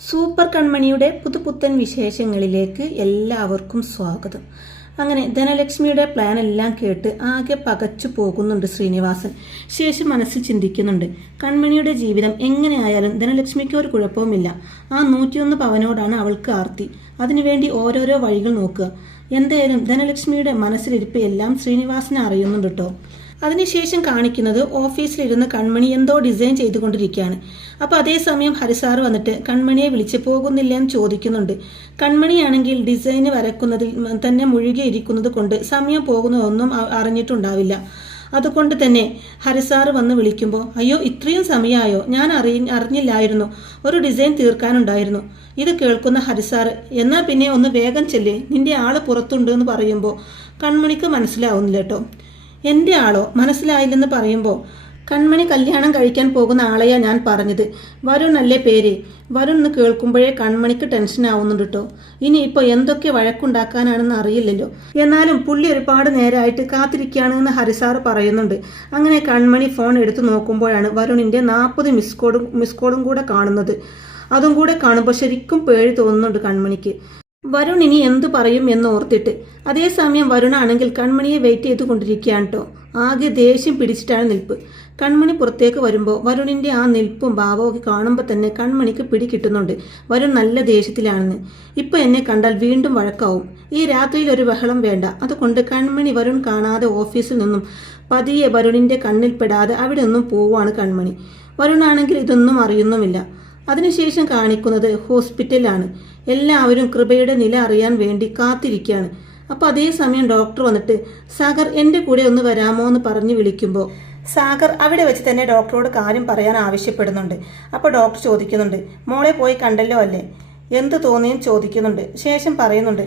Super കൺമണിയുടെ പുതുപുത്തൻ വിശേഷങ്ങളിലേക്ക് എല്ലാവർക്കും സ്വാഗതം. അങ്ങനെ ധനലക്ഷ്മിയുടെ പ്ലാൻ എല്ലാം കേട്ട് ആകെ പകച്ചു പോകുന്നുണ്ട് ശ്രീനിവാസൻ. ശേഷം മനസ്സിൽ ചിന്തിക്കുന്നുണ്ട് കൺമണിയുടെ ജീവിതം എങ്ങനെയായാലും ധനലക്ഷ്മിക്ക് ഒരു കുഴപ്പവുമില്ല. ആ നൂറ്റിയൊന്ന് പവനോടാണ് അവൾക്ക് ആർത്തി. അതിനുവേണ്ടി ഓരോരോ വഴികൾ നോക്കുക. എന്തായാലും ധനലക്ഷ്മിയുടെ മനസ്സിലിരിപ്പ് എല്ലാം ശ്രീനിവാസനെ അറിയുന്നുണ്ട് കേട്ടോ അതിനുശേഷം കാണിക്കുന്നത് ഓഫീസിലിരുന്ന് കൺമണി എന്തോ ഡിസൈൻ ചെയ്തുകൊണ്ടിരിക്കുകയാണ്. അപ്പോൾ അതേസമയം ഹരിസാർ വന്നിട്ട് കൺമണിയെ വിളിച്ച് പോകുന്നില്ല എന്ന് ചോദിക്കുന്നുണ്ട്. കൺമണിയാണെങ്കിൽ ഡിസൈൻ വരക്കുന്നതിൽ തന്നെ മുഴുകിയിരിക്കുന്നത് കൊണ്ട് സമയം പോകുന്നതൊന്നും അറിഞ്ഞിട്ടുണ്ടാവില്ല. അതുകൊണ്ട് തന്നെ ഹരിസാറ് വന്ന് വിളിക്കുമ്പോൾ അയ്യോ ഇത്രയും സമയമായോ ഞാൻ അറിയ അറിഞ്ഞില്ലായിരുന്നു. ഒരു ഡിസൈൻ തീർക്കാനുണ്ടായിരുന്നു. ഇത് കേൾക്കുന്ന ഹരിസാറ് എന്നാൽ പിന്നെ ഒന്ന് വേഗം ചെല്ലേ. നിന്റെ ആൾ പുറത്തുണ്ട് എന്ന് പറയുമ്പോൾ കൺമണിക്ക് മനസ്സിലാവുന്നില്ല കേട്ടോ എന്റെ ആളോ? മനസ്സിലായില്ലെന്ന് പറയുമ്പോൾ കൺമണി കല്യാണം കഴിക്കാൻ പോകുന്ന ആളെയാ ഞാൻ പറഞ്ഞത്. വരുൺ അല്ലേ പേര്. വരുൺ എന്ന് കേൾക്കുമ്പോഴേ കൺമണിക്ക് ടെൻഷൻ ആവുന്നുണ്ട് കേട്ടോ ഇനിയിപ്പോൾ എന്തൊക്കെ വഴക്കുണ്ടാക്കാനാണെന്ന് അറിയില്ലല്ലോ. എന്നാലും പുള്ളി ഒരുപാട് നേരമായിട്ട് കാത്തിരിക്കുകയാണെന്ന് ഹരിസാർ പറയുന്നുണ്ട്. അങ്ങനെ കൺമണി ഫോൺ എടുത്തു നോക്കുമ്പോഴാണ് വരുണിന്റെ നാൽപ്പത് മിസ് കോഡും മിസ് കോഡും കൂടെ കാണുന്നത്. അതും കൂടെ കാണുമ്പോൾ ശരിക്കും പേടി തോന്നുന്നുണ്ട് കൺമണിക്ക്. വരുൺ ഇനി എന്തു പറയും എന്ന് ഓർത്തിട്ട് അതേസമയം വരുണാണെങ്കിൽ കൺമണിയെ വെയിറ്റ് ചെയ്തുകൊണ്ടിരിക്കുകയാണ് കേട്ടോ ആകെ ദേഷ്യം പിടിച്ചിട്ടാണ് നിൽപ്പ്. കൺമണി പുറത്തേക്ക് വരുമ്പോൾ വരുണിന്റെ ആ നിൽപ്പും ഭാവവും ഒക്കെ കാണുമ്പോൾ തന്നെ കൺമണിക്ക് പിടി കിട്ടുന്നുണ്ട്. വരുൺ നല്ല ദേഷ്യത്തിലാണെന്ന്. ഇപ്പൊ എന്നെ കണ്ടാൽ വീണ്ടും വഴക്കാവും. ഈ രാത്രിയിൽ ഒരു ബഹളം വേണ്ട. അതുകൊണ്ട് കൺമണി വരുൺ കാണാതെ ഓഫീസിൽ നിന്നും പതിയെ വരുണിന്റെ കണ്ണിൽപ്പെടാതെ അവിടെ നിന്നും പോവുകയാണ് കൺമണി. വരുണാണെങ്കിൽ ഇതൊന്നും അറിയുന്നുമില്ല. അതിനുശേഷം കാണിക്കുന്നത് ഹോസ്പിറ്റലാണ് എല്ലാവരും കൃപയുടെ നില അറിയാൻ വേണ്ടി കാത്തിരിക്കുകയാണ്. അപ്പോൾ അതേസമയം ഡോക്ടർ വന്നിട്ട് സാഗർ എന്റെ കൂടെ ഒന്ന് വരാമോ എന്ന് പറഞ്ഞ് വിളിക്കുമ്പോൾ സാഗർ അവിടെ വെച്ച് തന്നെ ഡോക്ടറോട് കാര്യം പറയാൻ ആവശ്യപ്പെടുന്നുണ്ട്. അപ്പോൾ ഡോക്ടർ ചോദിക്കുന്നുണ്ട് മോളെ പോയി കണ്ടല്ലോ അല്ലേ? എന്ത് തോന്നിയും ചോദിക്കുന്നുണ്ട്. ശേഷം പറയുന്നുണ്ട്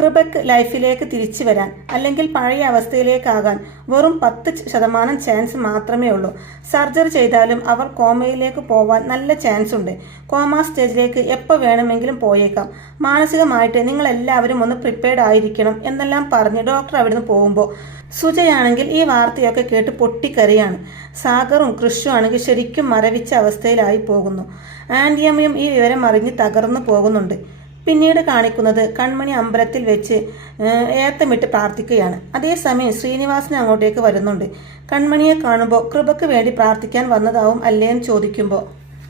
കൃപക്ക് ലൈഫിലേക്ക് തിരിച്ചു വരാൻ അല്ലെങ്കിൽ പഴയ അവസ്ഥയിലേക്കാകാൻ വെറും പത്ത് ശതമാനം ചാൻസ് മാത്രമേ ഉള്ളൂ. സർജറി ചെയ്താലും അവർ കോമയിലേക്ക് പോവാൻ നല്ല ചാൻസ് ഉണ്ട്. കോമ സ്റ്റേജിലേക്ക് എപ്പോൾ വേണമെങ്കിലും പോയേക്കാം. മാനസികമായിട്ട് നിങ്ങൾ എല്ലാവരും ഒന്ന് പ്രിപ്പയർഡ് ആയിരിക്കണം എന്നെല്ലാം പറഞ്ഞ് ഡോക്ടർ അവിടുന്ന് പോകുമ്പോൾ സുജയാണെങ്കിൽ ഈ വാർത്തയൊക്കെ കേട്ട് പൊട്ടിക്കരയാണ്. സാഗറും കൃഷും ആണെങ്കിൽ ശരിക്കും മരവിച്ച അവസ്ഥയിലായി പോകുന്നു. ആൻഡിയമ്മയും ഈ വിവരം അറിഞ്ഞ് തകർന്നു പോകുന്നുണ്ട്. പിന്നീട് കാണിക്കുന്നത് കൺമണി അമ്പലത്തിൽ വെച്ച് ഏത്തമിട്ട് പ്രാർത്ഥിക്കുകയാണ്. അതേസമയം ശ്രീനിവാസൻ അങ്ങോട്ടേക്ക് വരുന്നുണ്ട്. കൺമണിയെ കാണുമ്പോൾ കൃപക്ക് വേണ്ടി പ്രാർത്ഥിക്കാൻ വന്നതാവും അല്ലേ എന്ന് ചോദിക്കുമ്പോൾ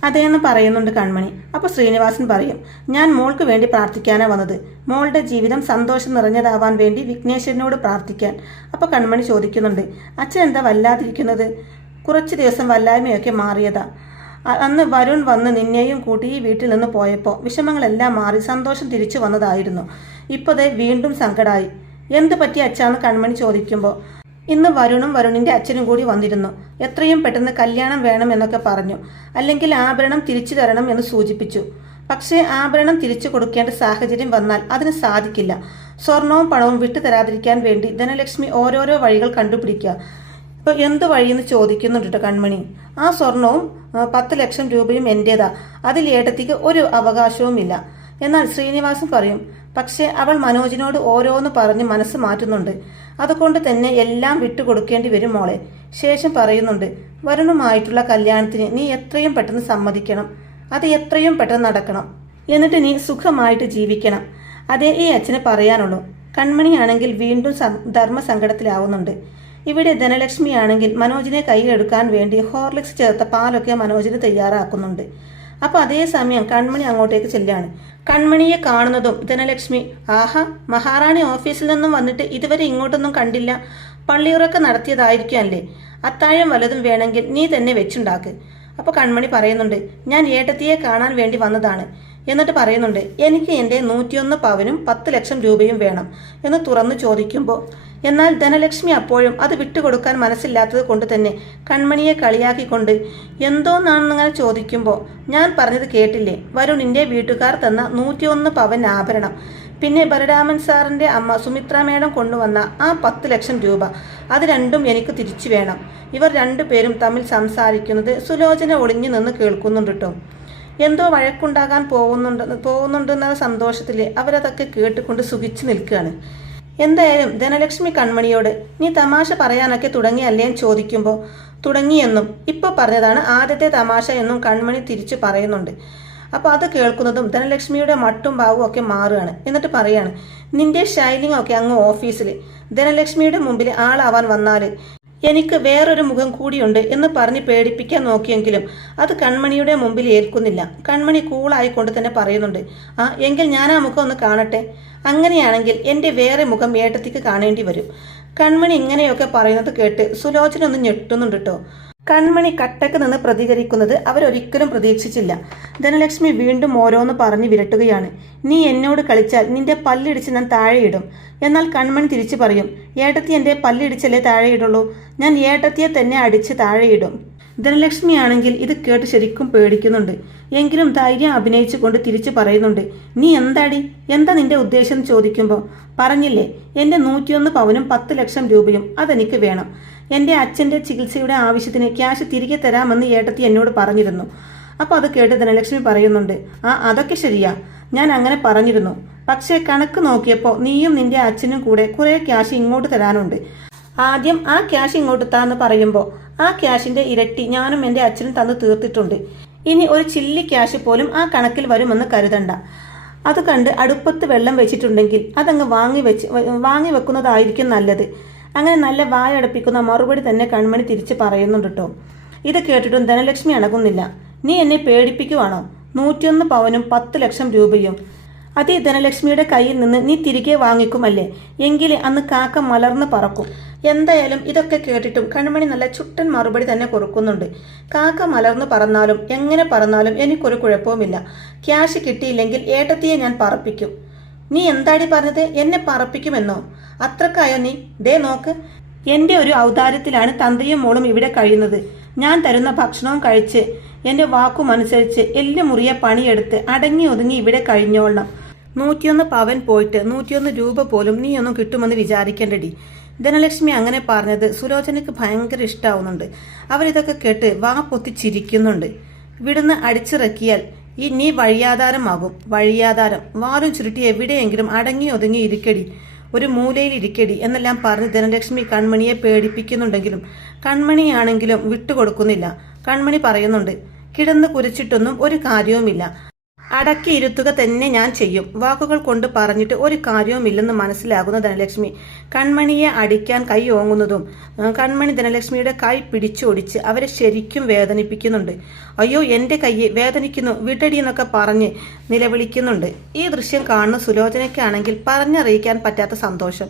അതേന്ന് പറയുന്നുണ്ട് കൺമണി. അപ്പോൾ ശ്രീനിവാസൻ പറയും ഞാൻ മോൾക്ക് വേണ്ടി പ്രാർത്ഥിക്കാനാണ് വന്നത്. മോളുടെ ജീവിതം സന്തോഷം നിറഞ്ഞതാവാൻ വേണ്ടി വിഘ്നേശ്വരനോട് പ്രാർത്ഥിക്കാൻ. അപ്പോൾ കൺമണി ചോദിക്കുന്നുണ്ട് അച്ഛൻ എന്താ വല്ലാതിരിക്കുന്നത്? കുറച്ച് ദിവസം വല്ലായ്മയൊക്കെ മാറിയതാ. അന്ന് വരുൺ വന്ന് നിന്നെയും കൂട്ടി ഈ വീട്ടിൽ നിന്ന് പോയപ്പോൾ വിഷമങ്ങളെല്ലാം മാറി സന്തോഷം തിരിച്ചു വന്നതായിരുന്നു. ഇപ്പോഴേ വീണ്ടും സങ്കടമായി എന്ത് പറ്റി അച്ഛാന്ന് കൺമണി ചോദിക്കുമ്പോൾ ഇന്ന് വരുണും വരുണിന്റെ അച്ഛനും കൂടി വന്നിരുന്നു. എത്രയും പെട്ടെന്ന് കല്യാണം വേണം എന്നൊക്കെ പറഞ്ഞു. അല്ലെങ്കിൽ ആഭരണം തിരിച്ചു തരണം എന്ന് സൂചിപ്പിച്ചു. പക്ഷേ ആഭരണം തിരിച്ചു കൊടുക്കേണ്ട സാഹചര്യം വന്നാൽ അതിന് സാധിക്കില്ല. സ്വർണവും പണവും വിട്ടു തരാതിരിക്കാൻ വേണ്ടി ധനലക്ഷ്മി ഓരോരോ വഴികൾ കണ്ടുപിടിക്കുക. ഇപ്പൊ എന്ത് വഴിയെന്ന് ചോദിക്കുന്നുണ്ട് കേട്ടോ കൺമണി. ആ സ്വർണവും പത്ത് ലക്ഷം രൂപയും എന്റേതാ. അതിൽ ഏട്ടത്തിക്ക് ഒരു അവകാശവുമില്ല. എന്നാൽ ശ്രീനിവാസൻ പറയും പക്ഷേ അവൾ മനോജിനോട് ഓരോന്ന് പറഞ്ഞ് മനസ്സ് മാറ്റുന്നുണ്ട്. അതുകൊണ്ട് തന്നെ എല്ലാം വിട്ടുകൊടുക്കേണ്ടി വരും മോളെ. ശേഷം പറയുന്നുണ്ട് വരുണുമായിട്ടുള്ള കല്യാണത്തിന് നീ എത്രയും പെട്ടെന്ന് സമ്മതിക്കണം. അത് എത്രയും പെട്ടെന്ന് നടക്കണം. എന്നിട്ട് നീ സുഖമായിട്ട് ജീവിക്കണം. അതേ ഈ അച്ഛന് പറയാനുള്ളൂ. കൺമണിയാണെങ്കിൽ വീണ്ടും ധർമ്മസങ്കടത്തിലാവുന്നുണ്ട്. ഇവിടെ ധനലക്ഷ്മി ആണെങ്കിൽ മനോജിനെ കൈയെടുക്കാൻ വേണ്ടി ഹോർലിക്സ് ചേർത്ത പാലൊക്കെ മനോജിന് തയ്യാറാക്കുന്നുണ്ട്. അപ്പൊ അതേസമയം കൺമണി അങ്ങോട്ടേക്ക് ചെല്ലാണ്. കൺമണിയെ കാണുന്നതും ധനലക്ഷ്മി ആഹാ മഹാറാണി ഓഫീസിൽ നിന്നും വന്നിട്ട് ഇതുവരെ ഇങ്ങോട്ടൊന്നും കണ്ടില്ല. പള്ളിയുറക്കം നടത്തിയതായിരിക്കും അല്ലേ? അത്താഴം വലതും വേണമെങ്കിൽ നീ തന്നെ വെച്ചുണ്ടാക്ക്. അപ്പോൾ കൺമണി പറയുന്നുണ്ട് ഞാൻ ഏട്ടത്തിയെ കാണാൻ വേണ്ടി വന്നതാണ്. എന്നിട്ട് പറയുന്നുണ്ട് എനിക്ക് എന്റെ നൂറ്റിയൊന്ന് പവനും പത്ത് ലക്ഷം രൂപയും വേണം എന്ന് തുറന്നു ചോദിക്കുമ്പോൾ എന്നാൽ ധനലക്ഷ്മി അപ്പോഴും അത് വിട്ടുകൊടുക്കാൻ മനസ്സില്ലാത്തത് കൊണ്ട് തന്നെ കൺമണിയെ കളിയാക്കിക്കൊണ്ട് എന്തോന്നാണെന്നിങ്ങനെ ചോദിക്കുമ്പോൾ ഞാൻ പറഞ്ഞത് കേട്ടില്ലേ? വരുണിന്റെ വീട്ടുകാർ തന്ന നൂറ്റിയൊന്ന് പവൻ ആഭരണം. പിന്നെ ബലരാമൻ സാറിന്റെ അമ്മ സുമിത്ര മേഡം കൊണ്ടുവന്ന ആ പത്ത് ലക്ഷം രൂപ. അത് രണ്ടും എനിക്ക് തിരിച്ചു വേണം. ഇവർ രണ്ടുപേരും തമ്മിൽ സംസാരിക്കുന്നത് സുലോചന ഒളിഞ്ഞു നിന്ന് കേൾക്കുന്നുണ്ട് കേട്ടോ എന്തോ വഴക്കുണ്ടാകാൻ പോകുന്നുണ്ട് പോകുന്നുണ്ടെന്ന സന്തോഷത്തിൽ അവരതൊക്കെ കേട്ടുകൊണ്ട് സുഖിച്ചു നിൽക്കുകയാണ്. എന്തായാലും ധനലക്ഷ്മി കൺമണിയോട് നീ തമാശ പറയാനൊക്കെ തുടങ്ങിയല്ലേ? ചോദിക്കുമ്പോൾ തുടങ്ങിയെന്നും ഇപ്പോൾ പറഞ്ഞതാണ് ആദ്യത്തെ തമാശ എന്നും കൺമണി തിരിച്ചു പറയുന്നുണ്ട്. അപ്പോൾ അത് കേൾക്കുന്നതും ധനലക്ഷ്മിയുടെ മട്ടും ഭാവവും ഒക്കെ മാറുകയാണ്. എന്നിട്ട് പറയാണ് നിന്റെ ഷൈനിങ് ഒക്കെ അങ്ങ് ഓഫീസിൽ ധനലക്ഷ്മിയുടെ മുമ്പിൽ ആളാവാൻ വന്നാൽ എനിക്ക് വേറൊരു മുഖം കൂടിയുണ്ട് എന്ന് പറഞ്ഞ് പേടിപ്പിക്കാൻ നോക്കിയെങ്കിലും അത് കൺമണിയുടെ മുമ്പിൽ ഏൽക്കുന്നില്ല. കൺമണി കൂളായിക്കൊണ്ട് തന്നെ പറയുന്നുണ്ട് ആ എങ്കിൽ ഞാൻ ആ മുഖം ഒന്ന് കാണട്ടെ? അങ്ങനെയാണെങ്കിൽ എന്റെ വേറെ മുഖം ഏട്ടത്തിക്ക് കാണേണ്ടി വരും. കൺമണി ഇങ്ങനെയൊക്കെ പറയുന്നത് കേട്ട് സുലോചന ഒന്ന് ഞെട്ടുന്നുണ്ട് കേട്ടോ കൺമണി കട്ടക്ക് നിന്ന് പ്രതികരിക്കുന്നത് അവരൊരിക്കലും പ്രതീക്ഷിച്ചില്ല. ധനലക്ഷ്മി വീണ്ടും ഓരോന്ന് പറഞ്ഞു വിരട്ടുകയാണ്. നീ എന്നോട് കളിച്ചാൽ നിന്റെ പല്ലിടിച്ച് ഞാൻ താഴെയിടും. എന്നാൽ കൺമണി തിരിച്ചു പറയും ഏട്ടത്തി എന്റെ പല്ലിടിച്ചല്ലേ താഴെയിടുള്ളൂ. ഞാൻ ഏട്ടത്തിയെ തന്നെ അടിച്ച് താഴെയിടും. ധനലക്ഷ്മിയാണെങ്കിൽ ഇത് കേട്ട് ശരിക്കും പേടിക്കുന്നുണ്ട്. എങ്കിലും ധൈര്യം അഭിനയിച്ചുകൊണ്ട് തിരിച്ചു പറയുന്നുണ്ട് നീ എന്താടി? എന്താ നിന്റെ ഉദ്ദേശം? ചോദിക്കുമ്പോൾ പറഞ്ഞില്ലേ എന്റെ നൂറ്റിയൊന്ന് പവനും പത്ത് ലക്ഷം രൂപയും അതെനിക്ക് വേണം. എന്റെ അച്ഛന്റെ ചികിത്സയുടെ ആവശ്യത്തിന് ക്യാഷ് തിരികെ തരാമെന്ന് ഏട്ടത്തി എന്നോട് പറഞ്ഞിരുന്നു. അപ്പോൾ അത് കേട്ട് ധനലക്ഷ്മി പറയുന്നുണ്ട് ആ അതൊക്കെ ശരിയാ. ഞാൻ അങ്ങനെ പറഞ്ഞിരുന്നു. പക്ഷേ കണക്ക് നോക്കിയപ്പോൾ നീയും നിന്റെ അച്ഛനും കൂടെ കുറേ ക്യാഷ് ഇങ്ങോട്ട് തരാനുണ്ട്. ആദ്യം ആ ക്യാഷ് ഇങ്ങോട്ട് താന്ന് പറയുമ്പോൾ ആ ക്യാഷിന്റെ ഇരട്ടി ഞാനും എന്റെ അച്ഛനും തന്നു തീർത്തിട്ടുണ്ട്. ഇനി ഒരു ചില്ലി ക്യാഷ് പോലും ആ കണക്കിൽ വരുമെന്ന് കരുതണ്ട. അത് കണ്ട് അടുപ്പത്ത് വെള്ളം വെച്ചിട്ടുണ്ടെങ്കിൽ അതങ്ങ് വാങ്ങി വെച്ച് വാങ്ങി വെക്കുന്നതായിരിക്കും നല്ലത്. അങ്ങനെ നല്ല വായടപ്പിക്കുന്ന മറുപടി തന്നെ കൺമണി തിരിച്ച് പറയുന്നുണ്ട് കേട്ടോ ഇത് കേട്ടിട്ടും ധനലക്ഷ്മി അണകുന്നില്ല. നീ എന്നെ പേടിപ്പിക്കുവാണോ? നൂറ്റിയൊന്ന് പവനും പത്ത് ലക്ഷം രൂപയും. അതേ ധനലക്ഷ്മിയുടെ കയ്യിൽ നിന്ന് നീ തിരികെ വാങ്ങിക്കുമല്ലേ? എങ്കിൽ അന്ന് കാക്ക മലർന്ന് പറക്കും. എന്തായാലും ഇതൊക്കെ കേട്ടിട്ടും കൺമണി നല്ല ചുട്ടൻ മറുപടി തന്നെ കൊടുക്കുന്നുണ്ട്. കാക്ക മലർന്നു പറന്നാലും എങ്ങനെ പറന്നാലും എനിക്കൊരു കുഴപ്പവുമില്ല. ക്യാഷ് കിട്ടിയില്ലെങ്കിൽ ഏട്ടത്തിയെ ഞാൻ പറപ്പിക്കും. നീ എന്താടി പറഞ്ഞത്? എന്നെ പറപ്പിക്കുമെന്നോ? അത്രക്കായോ നീ? ദേ നോക്ക്. എന്റെ ഒരു ഔദാര്യത്തിലാണ് തന്തയും മോളും ഇവിടെ കഴിയുന്നത്. ഞാൻ തരുന്ന ഭക്ഷണവും കഴിച്ച് എന്റെ വാക്കുമനുസരിച്ച് എല്ല് മുറിയെ പണിയെടുത്ത് അടങ്ങി ഒതുങ്ങി ഇവിടെ കഴിഞ്ഞോളണം. നൂറ്റിയൊന്ന് പവൻ പോയിട്ട് നൂറ്റിയൊന്ന് രൂപ പോലും നീയൊന്നും കിട്ടുമെന്ന് വിചാരിക്കേണ്ടടി. ധനലക്ഷ്മി അങ്ങനെ പറഞ്ഞത് സുലോചനയ്ക്ക് ഭയങ്കര ഇഷ്ടാവുന്നുണ്ട്. അവരിതൊക്കെ കേട്ട് വാ പൊത്തി ചിരിക്കുന്നുണ്ട് അടിച്ചിറക്കിയാൽ ഈ നീ വഴിയാധാരമാകും. വഴിയാധാരം. വാലും ചുരുട്ടി എവിടെയെങ്കിലും അടങ്ങി ഒതുങ്ങി ഇരിക്കടി. ഒരു മൂലയിൽ ഇരിക്കടി എന്നെല്ലാം പറഞ്ഞ് ധനലക്ഷ്മി കൺമണിയെ പേടിപ്പിക്കുന്നുണ്ടെങ്കിലും കൺമണിയാണെങ്കിലും വിട്ടുകൊടുക്കുന്നില്ല. കൺമണി പറയുന്നുണ്ട് കിടന്ന് കുരിച്ചിട്ടൊന്നും ഒരു കാര്യവുമില്ല. അടക്കി ഇരുത്തുക തന്നെ ഞാൻ ചെയ്യും. വാക്കുകൾ കൊണ്ട് പറഞ്ഞിട്ട് ഒരു കാര്യവുമില്ലെന്ന് മനസ്സിലാകുന്ന ധനലക്ഷ്മി കൺമണിയെ അടിക്കാൻ കൈ ഓങ്ങുന്നതും കൺമണി ധനലക്ഷ്മിയുടെ കൈ പിടിച്ചോടിച്ച് അവരെ ശരിക്കും വേദനിപ്പിക്കുന്നുണ്ട്. അയ്യോ എന്റെ കൈ വേദനിക്കുന്നു വിടടി എന്നൊക്കെ പറഞ്ഞ് നിലവിളിക്കുന്നുണ്ട്. ഈ ദൃശ്യം കാണുന്ന സുലോചനയ്ക്കാണെങ്കിൽ പറഞ്ഞറിയിക്കാൻ പറ്റാത്ത സന്തോഷം.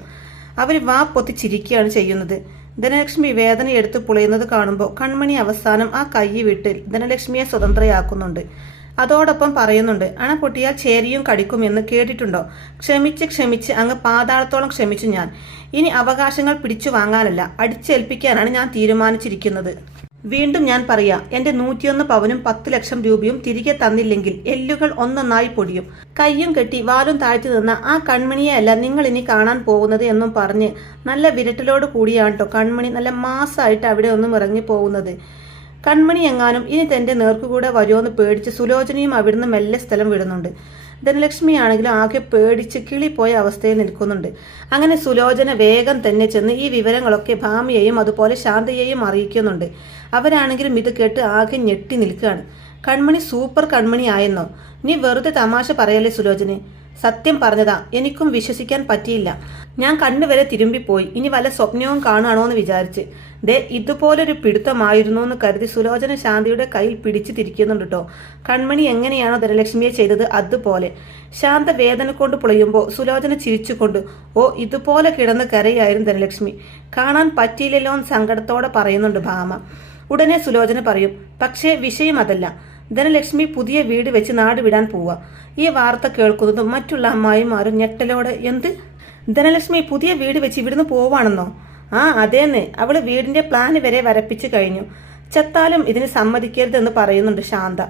അവർ വാ പൊത്തി ചിരിക്കുകയാണ് ചെയ്യുന്നത്. ധനലക്ഷ്മി വേദന എടുത്ത് പുളയുന്നത് കാണുമ്പോൾ കൺമണി അവസാനം ആ കൈ വിട്ട് ധനലക്ഷ്മിയെ സ്വതന്ത്രയാക്കുന്നുണ്ട്. അതോടൊപ്പം പറയുന്നുണ്ട് അണ പൊട്ടിയാൽ ചേരിയും കടിക്കും എന്ന് കേട്ടിട്ടുണ്ടോ? ക്ഷമിച്ച് ക്ഷമിച്ച് അങ്ങ് പാതാളത്തോളം ക്ഷമിച്ചു ഞാൻ. ഇനി അവകാശങ്ങൾ പിടിച്ചു വാങ്ങാനല്ല അടിച്ചേൽപ്പിക്കാനാണ് ഞാൻ തീരുമാനിച്ചിരിക്കുന്നത്. വീണ്ടും ഞാൻ പറയാ എന്റെ നൂറ്റിയൊന്ന് പവനും പത്ത് ലക്ഷം രൂപയും തിരികെ തന്നില്ലെങ്കിൽ എല്ലുകൾ ഒന്നൊന്നായി പൊടിയും. കയ്യും കെട്ടി വാലും താഴ്ത്തി നിന്ന ആ കൺമണിയെയല്ല നിങ്ങൾ ഇനി കാണാൻ പോകുന്നത് എന്നും പറഞ്ഞ് നല്ല വിരട്ടലോട് കൂടിയാണ് കേട്ടോ കൺമണി നല്ല മാസമായിട്ട് അവിടെ ഒന്നും ഇറങ്ങി പോകുന്നത്. കൺമണി എങ്ങാനും ഇനി തന്റെ നേർക്കുകൂടെ വരുമോന്ന് പേടിച്ച് സുലോചനയും അവിടുന്ന് മെല്ലെ സ്ഥലം വിടുന്നുണ്ട്. ധനലക്ഷ്മി ആണെങ്കിലും ആകെ പേടിച്ച് കിളിപ്പോയ അവസ്ഥയിൽ നിൽക്കുന്നുണ്ട്. അങ്ങനെ സുലോചന വേഗം തന്നെ ചെന്ന് ഈ വിവരങ്ങളൊക്കെ ഭാമിയെയും അതുപോലെ ശാന്തയെയും അറിയിക്കുന്നുണ്ട്. അവരാണെങ്കിലും ഇത് കേട്ട് ആകെ ഞെട്ടി നിൽക്കുകയാണ്. കൺമണി സൂപ്പർ കൺമണി ആയെന്നോ? നീ വെറുതെ തമാശ പറയല്ലേ സുലോചനെ? സത്യം പറഞ്ഞതാ. എനിക്കും വിശ്വസിക്കാൻ പറ്റിയില്ല. ഞാൻ കണ്ണുവരെ തിരുമ്പിപ്പോയി. ഇനി വല്ല സ്വപ്നവും കാണുകയാണോ എന്ന് വിചാരിച്ച്. ദേ ഇതുപോലൊരു പിടുത്തമായിരുന്നു എന്ന് കരുതി സുലോചന ശാന്തിയുടെ കയ്യിൽ പിടിച്ചു തിരിക്കുന്നുണ്ട് കേട്ടോ കൺമണി എങ്ങനെയാണോ ധനലക്ഷ്മിയെ ചെയ്തത് അതുപോലെ. ശാന്ത വേദന കൊണ്ട് പൊളിയുമ്പോൾ സുലോചന ചിരിച്ചുകൊണ്ട് ഓ ഇതുപോലെ കിടന്ന് കരയായിരുന്നു ധനലക്ഷ്മി. കാണാൻ പറ്റിയില്ലല്ലോ എന്ന് സങ്കടത്തോടെ പറയുന്നുണ്ട് ഭാമ. ഉടനെ സുലോചന പറയും പക്ഷേ വിഷയം അതല്ല. ധനലക്ഷ്മി പുതിയ വീട് വെച്ച് നാട് വിടാൻ പോവുക ഈ വാർത്ത കേൾക്കുന്നതും മറ്റുള്ള അമ്മായിമാരും ഞെട്ടലോടെ എന്ത്? ധനലക്ഷ്മി പുതിയ വീട് വെച്ച് ഇവിടുന്ന് പോവാണെന്നോ? ആ അതേന്ന്. അവൾ വീടിന്റെ പ്ലാൻ വരെ വരപ്പിച്ചു കഴിഞ്ഞു. ചത്താലും ഇതിന് സമ്മതിക്കരുതെന്ന് പറയുന്നുണ്ട് ശാന്ത.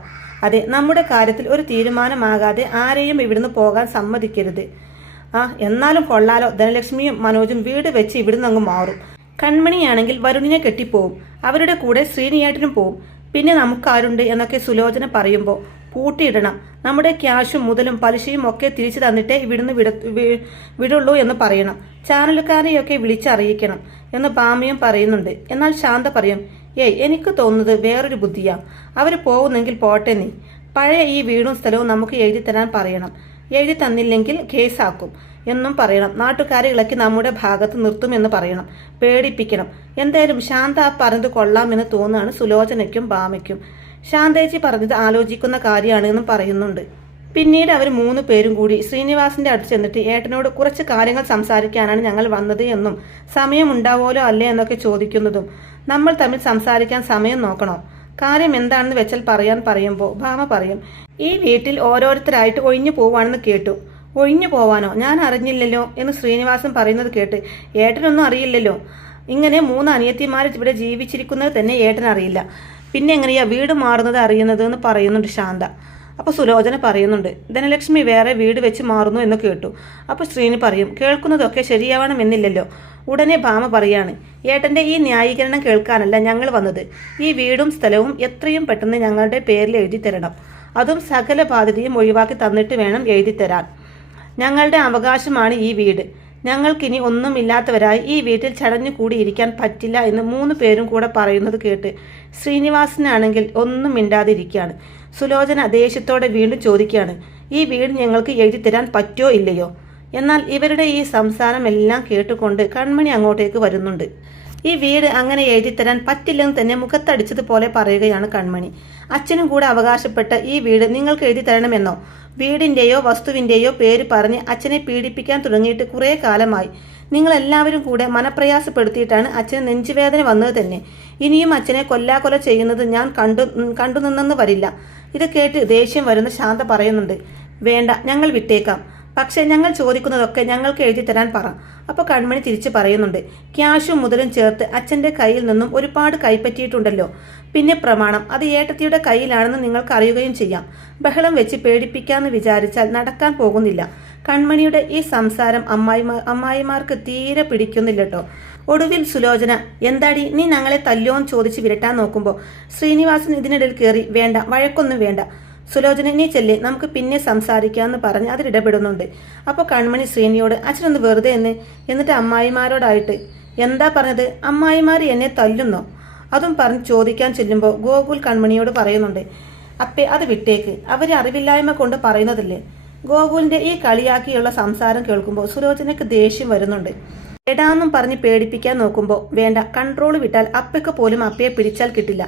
അതെ നമ്മുടെ കാര്യത്തിൽ ഒരു തീരുമാനമാകാതെ ആരെയും ഇവിടുന്ന് പോകാൻ സമ്മതിക്കരുത്. ആ എന്നാലും കൊള്ളാലോ. ധനലക്ഷ്മിയും മനോജും വീട് വെച്ച് ഇവിടുന്ന് അങ്ങ് മാറും. കൺമണിയാണെങ്കിൽ വരുണിനെ കെട്ടിപ്പോവും. അവരുടെ കൂടെ ശ്രീനിയേട്ടനും പോവും. പിന്നെ നമുക്കാരുണ്ട് എന്നൊക്കെ സുലോചന പറയുമ്പോൾ പൂട്ടിയിടണം. നമ്മുടെ ക്യാഷും മുതലും പലിശയും ഒക്കെ തിരിച്ചു തന്നിട്ടേ ഇവിടുന്ന് വിട വിടുള്ളൂ എന്ന് പറയണം. ചാനലുകാരെയൊക്കെ വിളിച്ചറിയിക്കണം എന്ന് പാമയും പറയുന്നുണ്ട്. എന്നാൽ ശാന്ത പറയും ഏയ് എനിക്ക് തോന്നുന്നത് വേറൊരു ബുദ്ധിയാ. അവർ പോകുന്നെങ്കിൽ പോട്ടെ നീ. പഴയ ഈ വീടും സ്ഥലവും നമുക്ക് എഴുതി തരാൻ പറയണം. എഴുതി തന്നില്ലെങ്കിൽ കേസാക്കും. എന്നും പറയണം. നാട്ടുകാരെ ഇളക്കി നമ്മുടെ ഭാഗത്ത് നിർത്തുമെന്ന് പറയണം. പേടിപ്പിക്കണം. എന്തായാലും ശാന്ത പറഞ്ഞത് കൊള്ളാമെന്ന് തോന്നുകയാണ് സുലോചനയ്ക്കും ഭാമയ്ക്കും. ശാന്തേച്ചി പറഞ്ഞത് ആലോചിക്കുന്ന കാര്യമാണ് എന്നും പറയുന്നുണ്ട്. പിന്നീട് അവർ മൂന്ന് പേരും കൂടി ശ്രീനിവാസിന്റെ അടുത്ത് ചെന്നിട്ട് ഏട്ടനോട് കുറച്ച് കാര്യങ്ങൾ സംസാരിക്കാനാണ് ഞങ്ങൾ വന്നത് എന്നും സമയമുണ്ടാവോലോ അല്ലേ എന്നൊക്കെ ചോദിക്കുന്നതും നമ്മൾ തമ്മിൽ സംസാരിക്കാൻ സമയം നോക്കണോ? കാര്യം എന്താണെന്ന് വെച്ചാൽ പറയാൻ പറയുമ്പോൾ ഭാമ പറയും ഈ വീട്ടിൽ ഓരോരുത്തരായിട്ട് ഒഴിഞ്ഞു പോവാണെന്ന് കേട്ടു. ഒഴിഞ്ഞു പോവാനോ? ഞാൻ അറിഞ്ഞില്ലല്ലോ എന്ന് ശ്രീനിവാസൻ പറയുന്നത് കേട്ട് ഏട്ടനൊന്നും അറിയില്ലല്ലോ. ഇങ്ങനെ മൂന്ന് അനിയത്തിമാർ ഇവിടെ ജീവിച്ചിരിക്കുന്നത് തന്നെ ഏട്ടൻ അറിയില്ല. പിന്നെ എങ്ങനെയാ വീട് മാറുന്നത് അറിയുന്നത് എന്ന് പറയുന്നുണ്ട് ശാന്ത. അപ്പോൾ സുലോചന പറയുന്നുണ്ട് ധനലക്ഷ്മി വേറെ വീട് വെച്ച് മാറുന്നു എന്ന് കേട്ടു. അപ്പോൾ ശ്രീനി പറയും കേൾക്കുന്നതൊക്കെ ശരിയാവണമെന്നില്ലല്ലോ ഉടനെ ഭാമ പറയാണ് ഏട്ടന്റെ ഈ ന്യായീകരണം കേൾക്കാനല്ല ഞങ്ങൾ വന്നത്. ഈ വീടും സ്ഥലവും എത്രയും പെട്ടെന്ന് ഞങ്ങളുടെ പേരിൽ എഴുതി തരണം അതും സകല ബാധ്യതയും ഒഴിവാക്കി തന്നിട്ട് വേണം എഴുതി തരാൻ ഞങ്ങളുടെ അവകാശമാണ് ഈ വീട്. ഞങ്ങൾക്കിനി ഒന്നുമില്ലാത്തവരായി ഈ വീട്ടിൽ ചടഞ്ഞു കൂടിയിരിക്കാൻ പറ്റില്ല എന്ന് മൂന്ന് പേരും കൂടെ പറയുന്നത് കേട്ട് ശ്രീനിവാസനാണെങ്കിൽ ഒന്നും മിണ്ടാതിരിക്കുകയാണ്. സുലോചന ദേഷ്യത്തോടെ വീണ്ടും ചോദിക്കുകയാണ് ഈ വീട് ഞങ്ങൾക്ക് എഴുതി തരാൻ പറ്റോ ഇല്ലയോ? എന്നാൽ ഇവരുടെ ഈ സംസാരമെല്ലാം കേട്ടുകൊണ്ട് കൺമണി അങ്ങോട്ടേക്ക് വരുന്നുണ്ട്. ഈ വീട് അങ്ങനെ എഴുതിത്തരാൻ പറ്റില്ലെന്ന് തന്നെ മുഖത്തടിച്ചതുപോലെ പറയുകയാണ് കൺമണി. അച്ഛനും കൂടെ അവകാശപ്പെട്ട ഈ വീട് നിങ്ങൾക്ക് എഴുതി തരണമെന്നോ? വീടിന്റെയോ വസ്തുവിന്റെയോ പേര് പറഞ്ഞ് അച്ഛനെ പീഡിപ്പിക്കാൻ തുടങ്ങിയിട്ട് കുറേ കാലമായി. നിങ്ങൾ എല്ലാവരും കൂടെ മനപ്രയാസപ്പെടുത്തിയിട്ടാണ് അച്ഛന് നെഞ്ചുവേദന വന്നത് തന്നെ. ഇനിയും അച്ഛനെ കൊല്ലാകൊല ചെയ്യുന്നത് ഞാൻ കണ്ടു കണ്ടു നിന്നെന്ന് വരില്ല. ഇത് കേട്ട് ദേഷ്യം വരുന്ന ശാന്ത പറയുന്നുണ്ട്. വേണ്ട ഞങ്ങൾ വിട്ടേക്കാം. പക്ഷെ ഞങ്ങൾ ചോദിക്കുന്നതൊക്കെ ഞങ്ങൾക്ക് എഴുതി തരാൻ പറ. അപ്പോൾ കൺമണി തിരിച്ചു പറയുന്നുണ്ട് ക്യാഷും മുതലും ചേർത്ത് അച്ഛന്റെ കയ്യിൽ നിന്നും ഒരുപാട് കൈപ്പറ്റിയിട്ടുണ്ടല്ലോ. പിന്നെ പ്രമാണം അത് ഏട്ടത്തിയുടെ കയ്യിലാണെന്ന് നിങ്ങൾക്ക് അറിയുകയും ചെയ്യാം. ബഹളം വെച്ച് പേടിപ്പിക്കാന്ന് വിചാരിച്ചാൽ നടക്കാൻ പോകുന്നില്ല. കൺമണിയുടെ ഈ സംസാരം അമ്മായിമാർ അമ്മായിമാർക്ക് തീരെ പിടിക്കുന്നില്ല കേട്ടോ ഒടുവിൽ സുലോചന എന്താടി നീ ഞങ്ങളെ തല്ലോന്ന് ചോദിച്ച് വിരട്ടാൻ നോക്കുമ്പോൾ ശ്രീനിവാസൻ ഇതിനിടയിൽ കയറി വേണ്ട വഴക്കൊന്നും വേണ്ട. സുലോചന നീ ചെല്ലെ നമുക്ക് പിന്നെ സംസാരിക്കാമെന്ന് പറഞ്ഞ് അതിലിടപെടുന്നുണ്ട് അപ്പോൾ കൺമണി ശ്രീനിയോട് അച്ഛനൊന്ന് വെറുതെ എന്ന് എന്നിട്ട് അമ്മായിമാരോടായിട്ട് എന്താ പറഞ്ഞത്? അമ്മായിമാർ എന്നെ തല്ലുന്നോ? അതും പറഞ്ഞ് ചോദിക്കാൻ ചെല്ലുമ്പോൾ ഗോകുൽ കൺമണിയോട് പറയുന്നുണ്ട് അപ്പേ അത് വിട്ടേക്ക്. അവർ അറിവില്ലായ്മ കൊണ്ട് പറയുന്നതല്ലേ? ഗോകുലിന്റെ ഈ കളിയാക്കിയുള്ള സംസാരം കേൾക്കുമ്പോൾ സുലോചനയ്ക്ക് ദേഷ്യം വരുന്നുണ്ട്. എടാന്നും പറഞ്ഞ് പേടിപ്പിക്കാൻ നോക്കുമ്പോൾ വേണ്ട കൺട്രോൾ വിട്ടാൽ അപ്പയ്ക്ക് പോലും അപ്പയെ പിടിച്ചാൽ കിട്ടില്ല.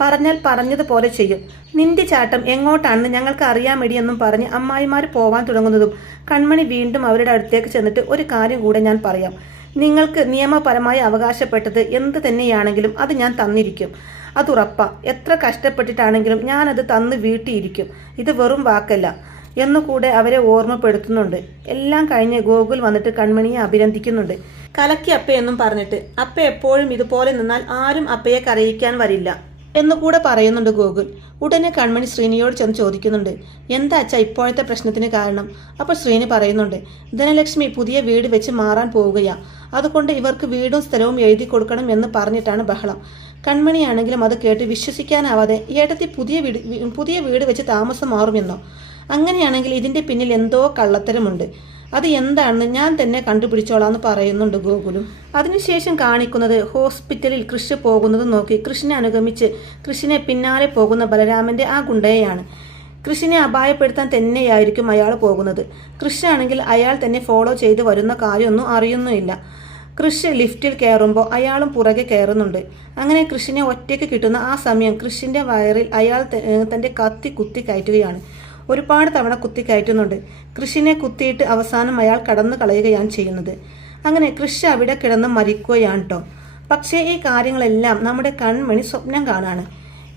പറഞ്ഞാൽ പറഞ്ഞതുപോലെ ചെയ്യും. നിന്റെ ചാട്ടം എങ്ങോട്ടാണെന്ന് ഞങ്ങൾക്ക് അറിയാമെടിയെന്നും പറഞ്ഞ് അമ്മായിമാർ പോവാൻ തുടങ്ങുന്നതും കൺമണി വീണ്ടും അവരുടെ അടുത്തേക്ക് ചെന്നിട്ട് ഒരു കാര്യം കൂടെ ഞാൻ പറയാം. നിങ്ങൾക്ക് നിയമപരമായി അവകാശപ്പെട്ടത് എന്ത് തന്നെയാണെങ്കിലും അത് ഞാൻ തന്നിരിക്കും. അതുറപ്പാ എത്ര കഷ്ടപ്പെട്ടിട്ടാണെങ്കിലും ഞാനത് തന്ന് വീട്ടിയിരിക്കും. ഇത് വെറും വാക്കല്ല. എന്നുകൂടെ അവരെ ഓർമ്മപ്പെടുത്തുന്നുണ്ട്. എല്ലാം കഴിഞ്ഞ് ഗോകുൽ വന്നിട്ട് കൺമണിയെ അഭിനന്ദിക്കുന്നുണ്ട്. കലക്കി അപ്പയെന്നും പറഞ്ഞിട്ട്. അപ്പ എപ്പോഴും ഇതുപോലെ നിന്നാൽ ആരും അപ്പയെ കരയിക്കാൻ വരില്ല. എന്നുകൂടെ പറയുന്നുണ്ട് ഗോകുൽ. ഉടനെ കൺമണി ശ്രീനിയോട് ചെന്ന് ചോദിക്കുന്നുണ്ട് എന്താ അച്ഛ ഇപ്പോഴത്തെ പ്രശ്നത്തിന് കാരണം? അപ്പോൾ ശ്രീനി പറയുന്നുണ്ട് ധനലക്ഷ്മി പുതിയ വീട് വെച്ച് മാറാൻ പോവുകയാ. അതുകൊണ്ട് ഇവർക്ക് വീടും സ്ഥലവും എഴുതി കൊടുക്കണം എന്ന് പറഞ്ഞിട്ടാണ് ബഹളം. കൺമണിയാണെങ്കിലും അത് കേട്ട് വിശ്വസിക്കാനാവാതെ ഏട്ടത്തി പുതിയ വീട് പുതിയ വീട് വെച്ച് താമസം മാറുമെന്നോ? അങ്ങനെയാണെങ്കിൽ ഇതിന്റെ പിന്നിൽ എന്തോ കള്ളത്തരമുണ്ട്. അത് എന്താണെന്ന് ഞാൻ തന്നെ കണ്ടുപിടിച്ചോളാം എന്ന് പറയുന്നുണ്ട് ഗോകുലും. അതിനുശേഷം കാണിക്കുന്നത് ഹോസ്പിറ്റലിൽ കൃഷി പോകുന്നത് നോക്കി. കൃഷിനെ അനുഗമിച്ച് കൃഷിനെ പിന്നാലെ പോകുന്ന ബലരാമന്റെ ആ ഗുണ്ടയെയാണ്. കൃഷിനെ അപായപ്പെടുത്താൻ തന്നെയായിരിക്കും അയാൾ പോകുന്നത്. കൃഷിയാണെങ്കിൽ അയാൾ തന്നെ ഫോളോ ചെയ്ത് വരുന്ന കാര്യമൊന്നും അറിയുന്നുമില്ല. കൃഷി ലിഫ്റ്റിൽ കയറുമ്പോൾ അയാളും പുറകെ കയറുന്നുണ്ട്. അങ്ങനെ കൃഷിനെ ഒറ്റയ്ക്ക് കിട്ടുന്ന ആ സമയം കൃഷിന്റെ വയറിൽ അയാൾ തന്റെ കത്തി കുത്തി കയറ്റുകയാണ്. ഒരുപാട് തവണ കുത്തി കയറ്റുന്നുണ്ട്. കൃഷിനെ കുത്തിയിട്ട് അവസാനം അയാൾ കടന്നു കളയുകയാണ് ചെയ്യുന്നത്. അങ്ങനെ കൃഷി അവിടെ കിടന്ന് മരിക്കുകയാണ് കേട്ടോ പക്ഷേ ഈ കാര്യങ്ങളെല്ലാം നമ്മുടെ കൺമണി സ്വപ്നം കാണാണ്.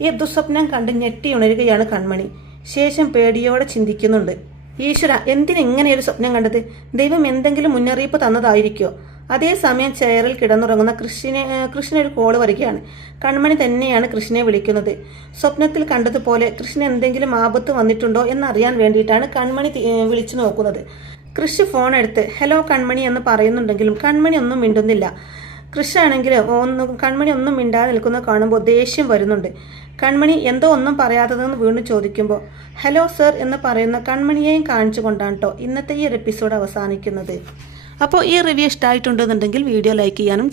ഈ ദുസ്വപ്നം കണ്ട് ഞെട്ടി ഉണരുകയാണ് കൺമണി. ശേഷം പേടിയോടെ ചിന്തിക്കുന്നുണ്ട്. ഈശ്വര എന്തിനെങ്ങനെയൊരു സ്വപ്നം കണ്ടത്? ദൈവം എന്തെങ്കിലും മുന്നറിയിപ്പ് തന്നതായിരിക്കോ? അതേസമയം ചെയറിൽ കിടന്നുറങ്ങുന്ന കൃഷ്ണനെ ഒരു കോൾ വരികയാണ്. കൺമണി തന്നെയാണ് കൃഷ്ണനെ വിളിക്കുന്നത്. സ്വപ്നത്തിൽ കണ്ടതുപോലെ കൃഷ്ണൻ എന്തെങ്കിലും ആപത്ത് വന്നിട്ടുണ്ടോ എന്നറിയാൻ വേണ്ടിയിട്ടാണ് കൺമണി വിളിച്ചു നോക്കുന്നത്. കൃഷി ഫോൺ എടുത്ത് ഹലോ കൺമണി എന്ന് പറയുന്നുണ്ടെങ്കിലും കൺമണി ഒന്നും മിണ്ടുന്നില്ല. കൃഷി ആണെങ്കിൽ ഒന്നും കൺമണി ഒന്നും മിണ്ടാതെ നിൽക്കുന്ന കാണുമ്പോൾ ദേഷ്യം വരുന്നുണ്ട്. കൺമണി എന്തോ ഒന്നും പറയാത്തതെന്ന് വീണ്ടും ചോദിക്കുമ്പോൾ ഹലോ സർ എന്ന് പറയുന്ന കൺമണിയെയും കാണിച്ചുകൊണ്ടാണ് കേട്ടോ ഇന്നത്തെ ഈ ഒരു എപ്പിസോഡ് അവസാനിക്കുന്നത്. അപ്പോൾ ഈ റിവ്യൂ ഇഷ്ടമായിട്ടുണ്ടെന്നുണ്ടെങ്കിൽ വീഡിയോ ലൈക്ക് ചെയ്യാനും